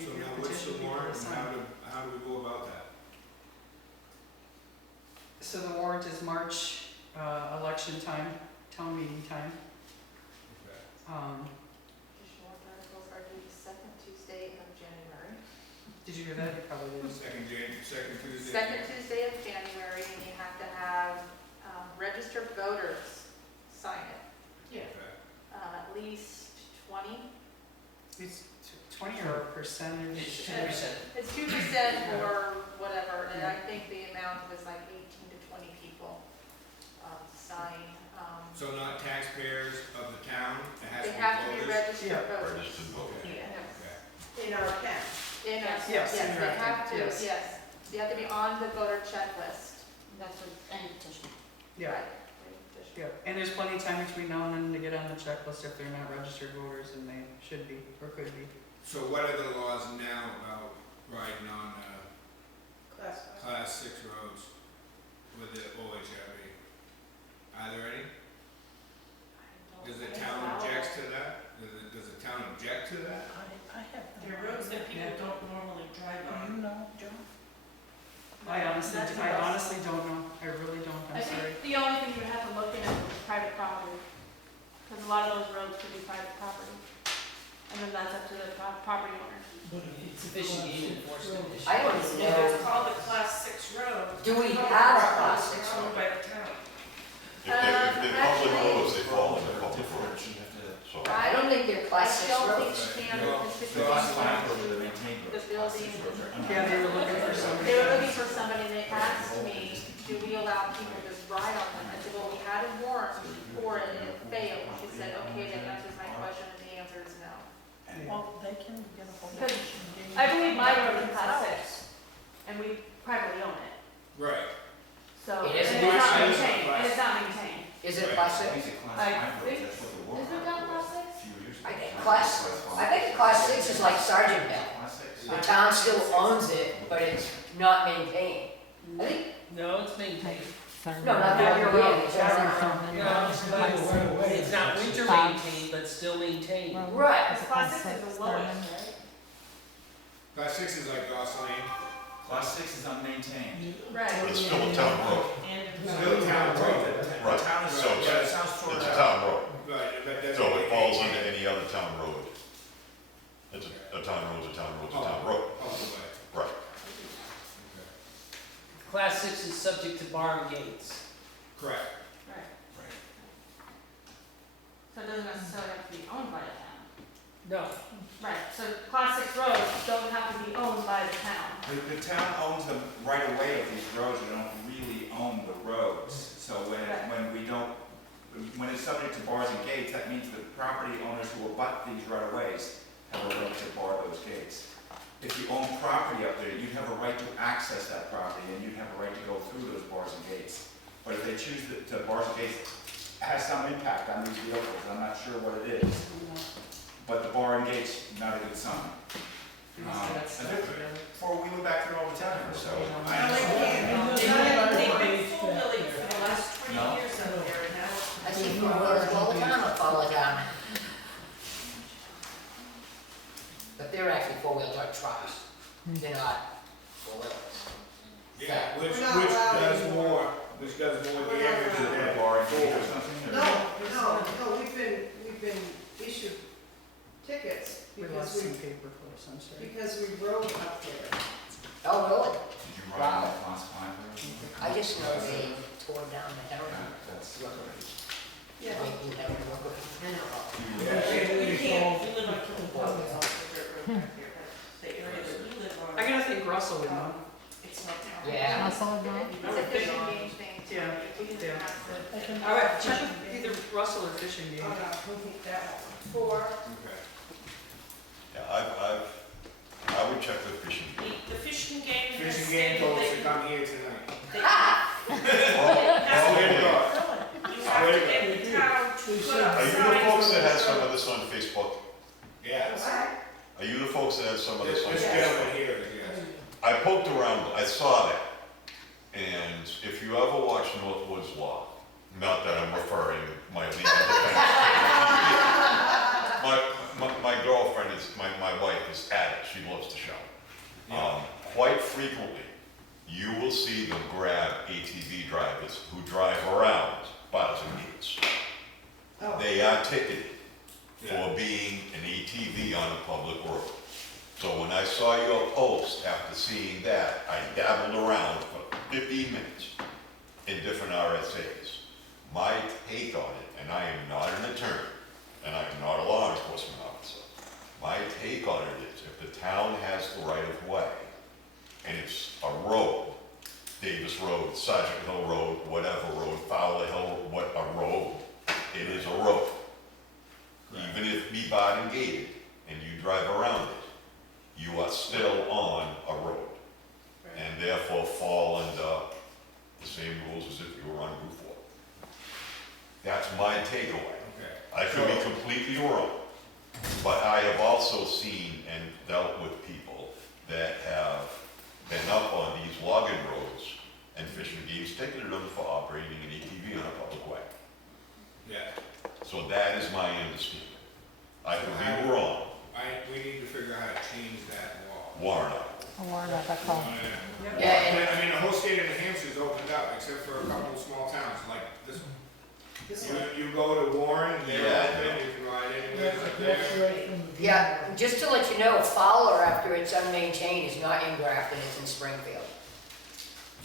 you So get now your what's petition the people warrant to and sign. how do we go about that? So the warrant is March, election time, town meeting time. Okay. Petition warrant articles are due the second Tuesday of January. Did you hear that? You probably did. Second Tuesday? Second Tuesday of January, and you have to have registered voters sign it. Okay. At least 20. It's 20 or a percentage? It's 2%. It's 2% or whatever, and I think the amount was like 18 to 20 people to sign. So not taxpayers of the town, it has to They be have to be voters? registered Yeah. voters. Registered voters. Yeah. Okay. In our account. Yes, Yes, in they your have account, to, yes. yes. They have to be on the voter checklist. That's what any petition. Yeah, Right. yeah. And there's plenty of time between now and then to get on the checklist if they're not registered voters, and they should be, or could be. So what are the laws now about riding on Class. class 6 roads with the OHIV? Are there any? Does the town object to that? Does the town object to that? I have. There are roads that people don't normally drive Do on. you know, John? I honestly don't know. I really don't, I I'm sorry. think the only thing you would have to look at is private property, because a lot of those roads could be private property. And then that's up to the property owner. But if it's Sufficient game enforcement issue. I don't If even it's know, called a class 6 road. do we no have a property class is 6 owned road? by the town. If they're public Actually- roads, they fall under public Different, roads. you have to. So, I don't think they're class 6 I don't roads. think you can, Right. because it's No, Class it's five to roads are maintained the roads. building. Yeah, they were looking for somebody. They were looking for somebody, and they asked me, do we allow people to just ride on them? I said, well, we had a warrant for it, and it failed. She said, okay, that answers my question, and the answer is no. Well, they can get a whole. Because I believe my road is class 6, and we privately own it. Right. So, and It it's isn't not class six, maintained, class- and it's not maintained. Is it class I 6? think it's class I five roads, think- that's what the war. is it down class six? A few years ago. I think Class I think class 6 is like Sergeant Bell. Class six. The town still owns it, but it's not maintained. I think, No, it's maintained. no, not that you're wrong, it's not. No, it's not winter maintained, but still maintained. Right. Because class 6 is the lowest, right? Class 6 is like Gosling. Class 6 is unmaintained. Right. it's still a town road. Still a town road. Right. The town is, So yeah, it sounds sort of. It's a town road, Right, but that's. so it falls under any other town road. It's a town road's a town road's a town road. Oh, Right. okay. Class 6 is subject to bar and gates. Correct. Right. Right. So it doesn't necessarily have to be owned by the town. No, Right, so class 6 roads don't have to be owned by the town. The town owns the right of way of these roads, we don't really own the roads. So Right. when we don't, when it's subject to bars and gates, that means the property owners who abut these right of ways have a right to bar those gates. If you own property up there, you'd have a right to access that property and you'd have a right to go through those bars and gates. But if they choose to bars and gates, it has some impact on these vehicles, I'm not sure what it is. But the bar and gates, not a good sign. We went back there all the time, so. No, they can't. They've been full wheeling for the last 20 years up there, and now. I see four-wheelers all the time that fall down. But they're actually four-wheel trucks. They're not four-wheelers. Yeah, which We're not allowed does anymore. which does more We're not damage Is it than a that. bar and gate or something? or- No, we've been issued tickets We lost because some we, paper clips, I'm sorry. because we rode up there. Oh, really? Did you ride Wow. on class 5 road? I just know they tore down the Yeah, Herring. that's. Yeah. Like you have a rubber. We can't, we live on Killen it's also a dirt road back there, but the area that we live on. I gotta think Russell would know. It's not town. Yeah. It's a fishing game thing, too. Yeah, We can yeah. ask them. All right, check with either Russell or Fishing Game. Oh, no, we think that one. 4, Okay. Yeah, I would check with fishing. the fishing game has Fishing game stated told us to that come here tonight. you Swear to God. have to get the town to put up Are you the signs. folks that had some of this on Facebook? Yes. Are you the folks that had some of this on This Facebook? gentleman here, yes. I poked around, I saw that, and if you ever watch Northwoods Law, not that I'm referring my legal defense. My girlfriend is, my wife is at it, she loves to frequently, you will see them grab ATV drivers who drive around bars and gates. Oh. They are ticketed Yeah. for being an ATV on a public road. So when I saw your post, after seeing that, I dabbled around for 15 minutes in different RSAs. My take on it, and I am not an attorney, and I am not a law enforcement officer, my take on it is if the town has the right of way, and it's a road, Davis Road, Sergeant Hill Road, whatever road, Fowler Hill, what a road, it is a road. Even if be barred and gated, and you drive around it, you are still on a road, and therefore fall under the same rules as if you were on Route 4. That's my takeaway. Okay. I could be completely wrong, but I have also seen and dealt with people that have been up on these logging roads and Fish and Game's ticketed them for operating an ATV on a public way. Yeah. So that is my understanding. I could be wrong. We need to figure out how to change that law. Warrant article. A warrant article. Yeah. Yeah, I mean, the whole state of New Hampshire's opened up, except for a couple of small towns, like this one. This one. You go to Warren, they're Yeah. open, you can ride anywhere up That's there. right from the. yeah, just to let you know, Fowler, after it's unmaintained, is not in Grafton, it's in Springfield.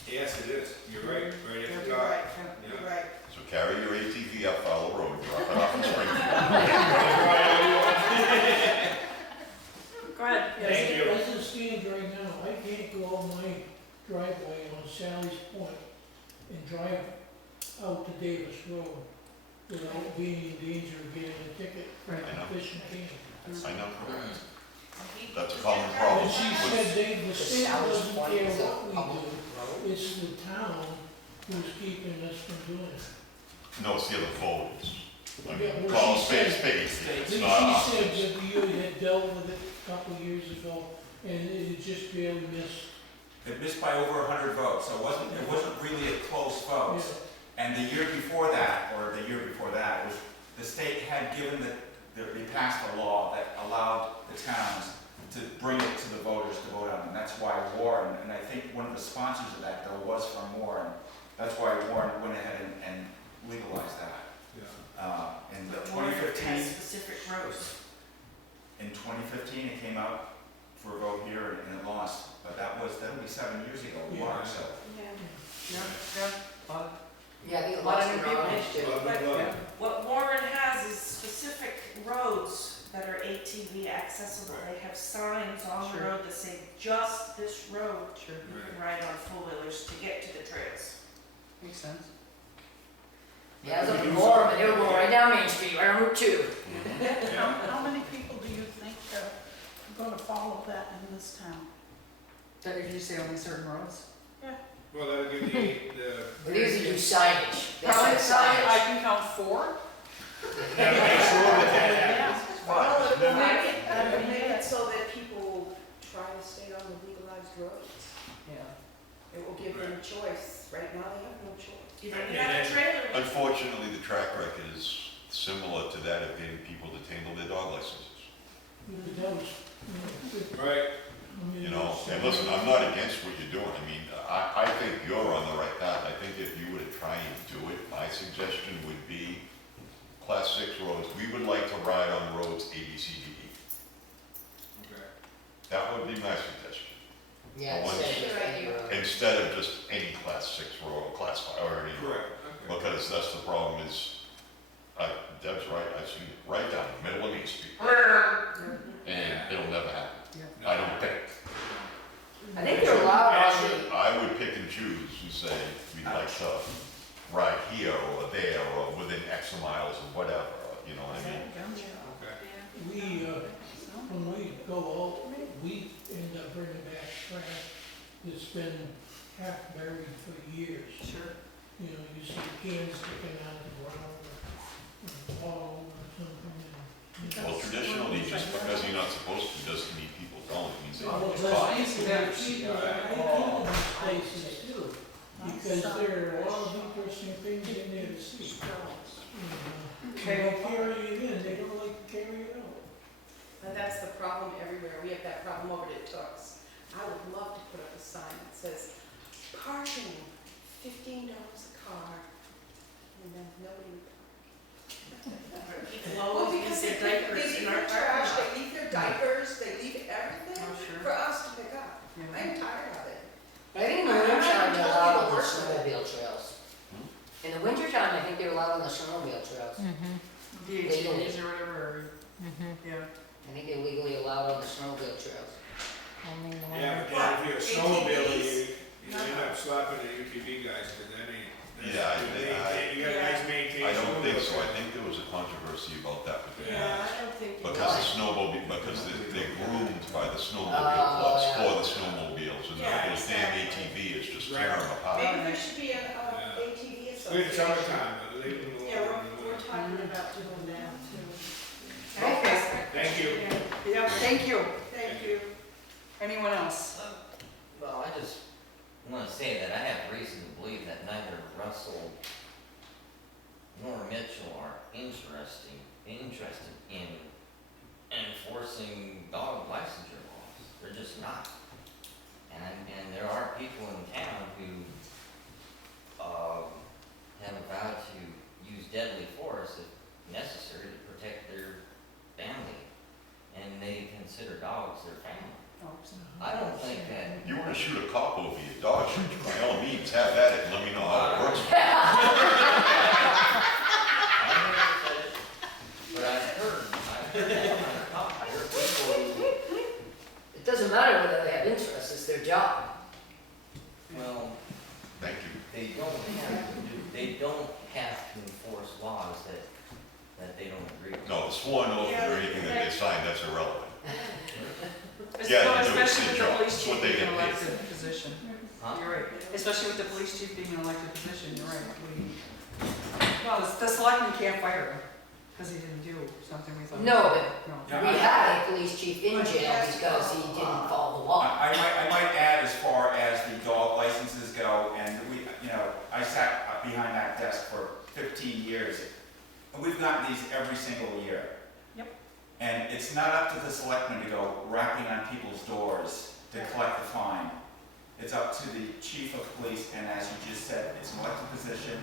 Yes, it is, you're right, right at the You're top. right, you're right. So carry your ATV up Fowler Road, drop it off in Springfield. Go ahead. Thank you. As it stands right now, I can't go out my driveway on Sally's Point and drive out to Davis Road without being in danger of getting a ticket from I know. the Fish and Game. I know. That's a common problem. And she said the The state Sally's doesn't Point care is a what we public do, road. it's the town who's keeping us from doing it. No, it's the other voters. I Yeah, mean, well, call she spade said- spade, it's She not us. said that you had dealt with it a couple of years ago, and it had just barely missed. It missed by over 100 votes, so it wasn't really a close vote. Yeah. And the year before that, or the year before that, was the state had given they passed a law that allowed the towns to bring it to the voters to vote on, and that's why Warren, and I think one of the sponsors of that though was from Warren, that's why Warren went ahead and legalized that. In But Warren 2015, has specific roads. in 2015, it came out for a vote here and it lost, but that'll be 7 years ago, Mark, so. Yeah, I think a Lot lot of of new people. too. Love But it, love it. what Warren has is specific roads that are ATV accessible. They have signs on the Sure. road that say just this road Sure, you can ride on four-wheelers to get to the trails. makes sense. Yeah, I was up in Warren, but they were going right down Main Street, right on Route 2. How many people do you think are gonna follow that in this town? Did you say only certain roads? Well, that'll give you the. But these are do signage. They Probably, said I signage. can count 4. Gotta make sure that happens. Well, it will make it, But- it'll make it so that people try to stay on the legalized roads. Yeah. It will give them choice. Right now, they have no choice. Either And you have a then- trailer. Unfortunately, the track record is similar to that of getting people to handle their dog licenses. It does. Right, You know, and listen, I'm not against what you're doing. I mean, I think you're on the right path. I think if you were to try and do it, my suggestion would be class 6 roads. We would like to ride on roads A, B, C, D, E. okay. That would be my suggestion. Yeah, Once- instead of just any road. Instead of just any class 6 road, or class 5, or any road. Correct, okay. Because that's the problem is, Deb's right, I've seen it right down the middle of Main Street. And it'll never happen. Yeah. I don't think. I think they're allowed on the, I would pick and choose and say, we'd like to ride here or there or within X miles or whatever, you know what I mean? Okay. We, when we go out, we end up bringing back trash that's been half buried for years. Sure. You know, you see cans sticking out of the ground, or bottle or something. Well, traditionally, just because you're not supposed to doesn't mean people don't, it means they Well, don't there's get caught. people, I go to these places too, because there are a lot of interesting things in there to see. Okay. They carry it in, they don't like to carry it out. And that's the problem everywhere. We have that problem over at Tux. I would love to put up a sign that says, parking, $15 a car, and then nobody would park. People Well, always use because their they diapers leave in their our trash, parking lot. they leave their diapers, they leave everything Oh, sure. for us to pick up. Yeah. I'm tired of it. I think in the I'm winter not time, they're totally allowed on the divorced with it. snowmobile trails. In the winter time, I think they're allowed on the snowmobile trails. The ATVs or whatever, or, yeah. I think they're legally allowed on the snowmobile trails. Yeah, but then if you're a snowmobile, you end up slapping the UTV guys, cause that ain't, Yeah, you got nice maintained. I don't think so, snowmobile. I think there was a controversy about that with the Yeah, I don't think. because the snowmobile, because they're groomed by the snowmobile Oh, clubs yeah. for the snowmobiles, and Yeah, those damn exactly. ATV is just tearing them apart. Maybe there should be an Yeah. ATV Good association. summertime, but leave them Yeah, alone. we're talking about doing that too. Okay. Thank you. Yep, thank you. Thank you. Anyone else? Well, I just want to say that I have reason to believe that neither Russell nor Mitchell are interested in enforcing dog licensure laws. They're just not. And there are people in town who have vowed to use deadly force if necessary to protect their family, and they consider dogs their family. I don't think that. You wanna shoot a cop over your dog, shoot you, by all means, have at it, and let me know how it works. I never said it, but I've heard people who, It doesn't matter whether they have interest, it's their job. well, Thank you. they don't have to enforce laws that they don't agree with. No, the sworn oath or anything that they sign, that's irrelevant. Well, Yeah, they do, it's especially with their the job. police It's chief what they being an get paid elected for. position. Huh? You're right, especially with the police chief being an elected position, you're right. Well, the selectman can't fire him, because he didn't do something we thought. No, but No. Yeah, we had a police chief in jail because he didn't follow the law. I might add, as far as the dog licenses go, and we, I sat behind that desk for 15 years, and we've gotten these every single year. Yep. And it's not up to the selectmen to go rapping on people's doors to collect the fine. It's up to the chief of police, and as you just said, it's an elected position.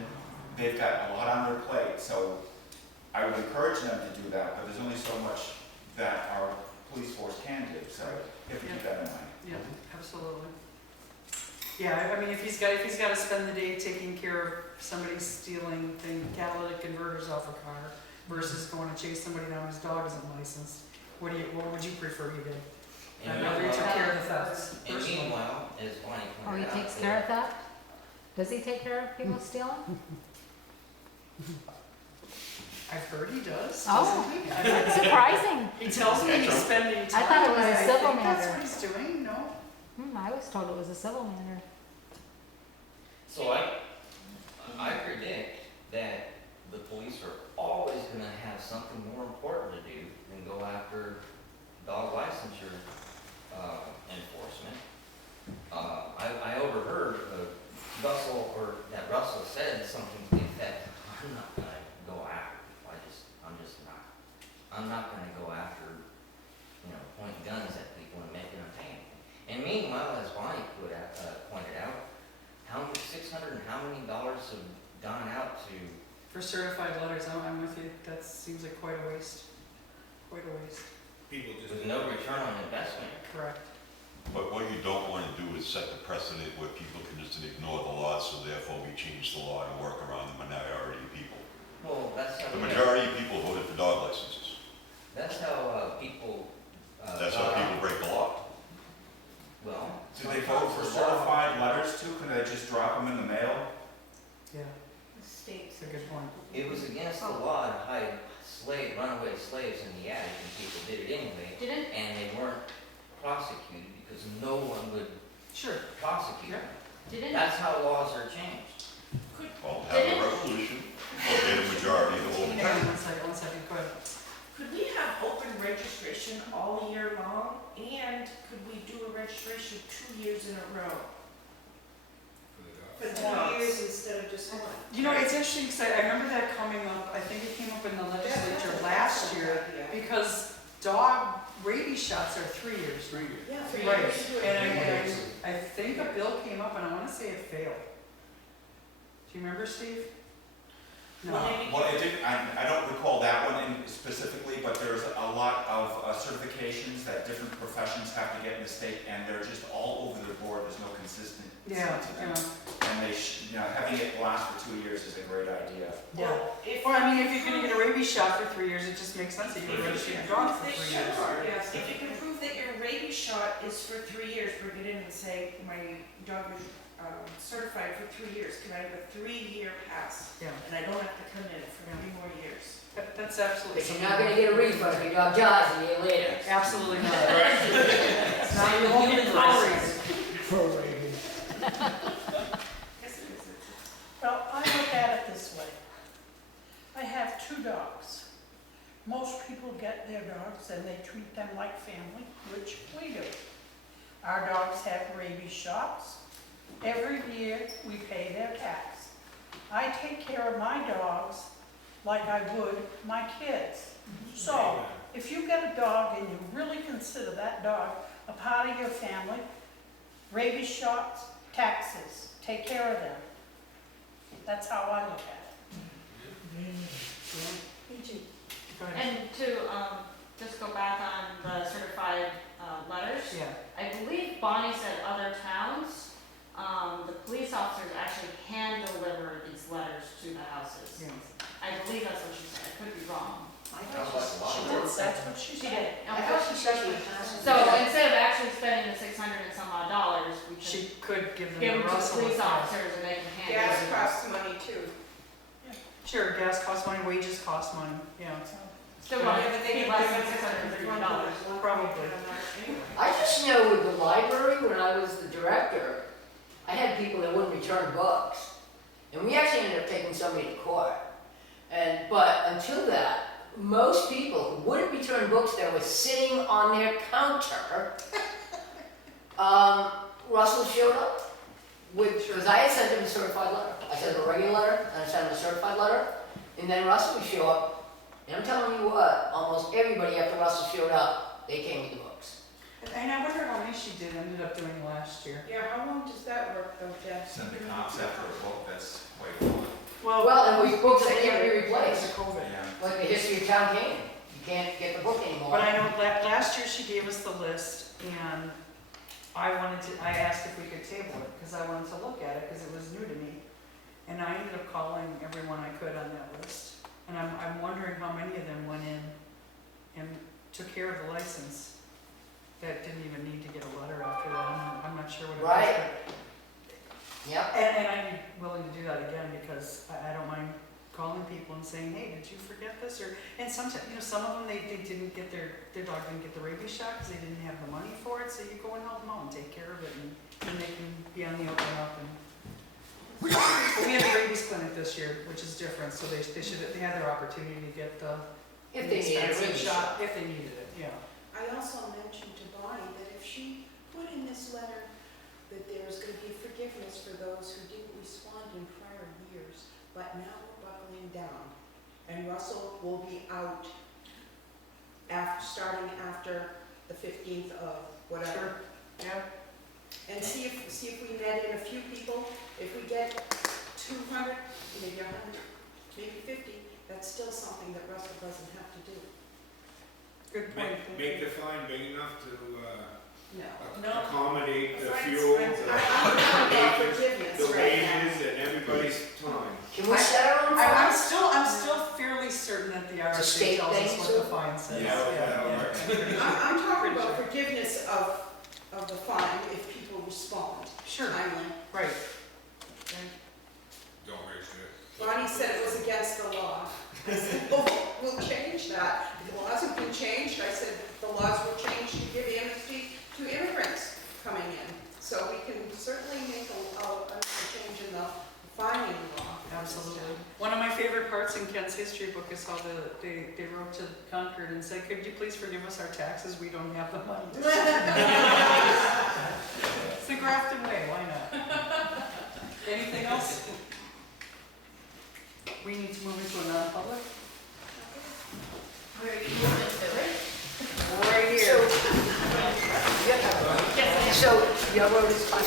They've got a lot on their plate, so I would encourage them to do that, but there's only so much that our police force can do, so you have to keep that in mind. Yeah, absolutely. Yeah, I mean, if he's got to spend the day taking care of somebody stealing catalytic converters off a car versus going to chase somebody down whose dog isn't licensed, what would you prefer he did? And I'd rather he took meanwhile- care of the thefts. And personally. meanwhile, as Bonnie Oh, pointed he out. takes care of that? Does he take care of people stealing? I've heard he does. Oh. doesn't he? That's surprising. He tells me he's spending time. thought it was a I civil think that's matter. what he's doing, no? I was told it was a civil matter. So I predict that the police are always gonna have something more important to do than go after dog licensure, enforcement. I overheard Russell said something to the effect, I'm not gonna go after people, I'm not gonna go after, pointing guns at people and making them pay anything. And meanwhile, as Bonnie pointed out, $600 and how many dollars have gone out to, For certified letters, I'm with you, that seems like quite a waste. Quite a waste. People just. with no return on investment? Correct. But what you don't wanna do is set the precedent where people can just ignore the law, so therefore we change the law to work around the minority of people. Well, that's how. The majority of people voted for dog licenses. That's how people. That's how people break the law. Well. Do they vote for certified letters too? Can they just drop them in the mail? Yeah, States. that's a good point. It was against the law to hide runaway slaves in the attic, and people did it anyway, Didn't, and they weren't prosecuted because no one would Sure. prosecute them. didn't, That's how laws are changed. Well, have a revolution, or get a majority to hold it. Hang on one second, go ahead. Could we have open registration all year long? And could we do a registration 2 years in a row? For 2 years instead of just one. You know, it's interesting, because I remember that coming up, I think it came up in the legislature last year, because dog rabies shots are 3 years. 3 years. Yeah, Right, for and I think a bill came up and I wanna say it failed. Do you remember, Steve? No. Well, it did, I don't recall that one specifically, but there's a lot of certifications that different professions have to get in the state, and they're just all over the board, there's no consistency Yeah, to them. yeah, And they, having it last for 2 years is a great idea. yeah. Well, if Well, I mean, if you're gonna get a rabies shot for 3 years, it just makes sense that you would register your dog for 3 years. Yes, if you can prove that your rabies shot is for 3 years, bring it in and say, my dog is certified for 3 years, can I have a 3-year pass? Yeah, And I don't have to come in for 3 more years. that's absolutely. But you're not gonna get a refund if your dog dies a year later. Absolutely not. It's not Same your with own human priorities. prorated. Yes, it is. Well, I look at it this way. I have 2 dogs. Most people get their dogs and they treat them like family, which we do. Our dogs have rabies shots. Every year, we pay their tax. I take care of my dogs like I would my kids. So, if you get a dog and you really consider that dog a part of your family, rabies shots, taxes, take care of them. That's how I look at it. Go ahead. And to, just go back on the certified, letters, Yeah, I believe Bonnie said other towns, the police officers actually hand deliver these letters to the houses. yeah. I believe that's what she said, I could be wrong. Sounds like a lot She of did, work. that's what she She said. did. I thought she said she was. So instead of actually spending the $600 and some odd dollars, we could She could give them give a them to the Russell. police yeah. officers and they can hand it. Gas over. costs money too. Sure, gas costs money, wages cost money, yeah. Still going to be less than $650. Probably. I just know with the library, when I was the director, I had people that wouldn't return books. And we actually ended up taking somebody to court. But until that, most people who wouldn't return books that were sitting on their counter, Russell showed up because I had sent him a certified letter. I sent him a regular letter, and I sent him a certified letter, and then Russell would show up. And I'm telling you what, almost everybody after Russell showed up, they came with the books. And I wonder how many she ended up doing last year. Yeah, how long does that work though, Jeff? Send the cops after a book, that's quite fun. Well, and we books that yeah, can't be replaced, because of COVID. Yeah. like the history of town Canaan. You can't get the book anymore. But I know last year she gave us the list and I asked if we could table it, because I wanted to look at it, because it was new to me. And I ended up calling everyone I could on that list. And I'm wondering how many of them went in and took care of the license that didn't even need to get a letter after that. I'm not sure what it was. Right. but- Yep. And I'd be willing to do that again, because I don't mind calling people and saying, hey, did you forget this? And sometimes, some of them, they didn't get their dog didn't get the rabies shot because they didn't have the money for it, so you go and help them out and take care of it, and they can be on the open up. But we have a rabies clinic this year, which is different, so they had their opportunity to get the If they needed a expensive rabies shot, if they needed it, yeah. I also mentioned to Bonnie that if she put in this letter that there's gonna be forgiveness for those who didn't respond in prior years, but now we're buckling down. And Russell will be out starting after the 15th of whatever. Sure, yeah. And see if we met in a few people. If we get 200, maybe 100, maybe 50, that's still something that Russell doesn't have to do. Good point. Make the fine big enough to No. accommodate the Friends, fuel, I'm talking about forgiveness the right now. wages, and everybody's time. Can we set our own I'm fines? still fairly certain that the RSA state tells us thing, what so- the fine says. Yeah. I'm talking about forgiveness of the fine if people respond Sure, timely. right. Don't raise it. Bonnie said it was against the law. I said, oh, we'll change that. The laws have been changed. I said, the laws were changed to give amnesty to immigrants coming in. So we can certainly make a change in the fining law. Absolutely. One of my favorite parts in Ken's history book is how they wrote to Concord and said, could you please forgive us our taxes? We don't have the money to It's the Grafton way, why not? Anything else? We need to move into a non-public. Where are you moving to, right? So your road is fine.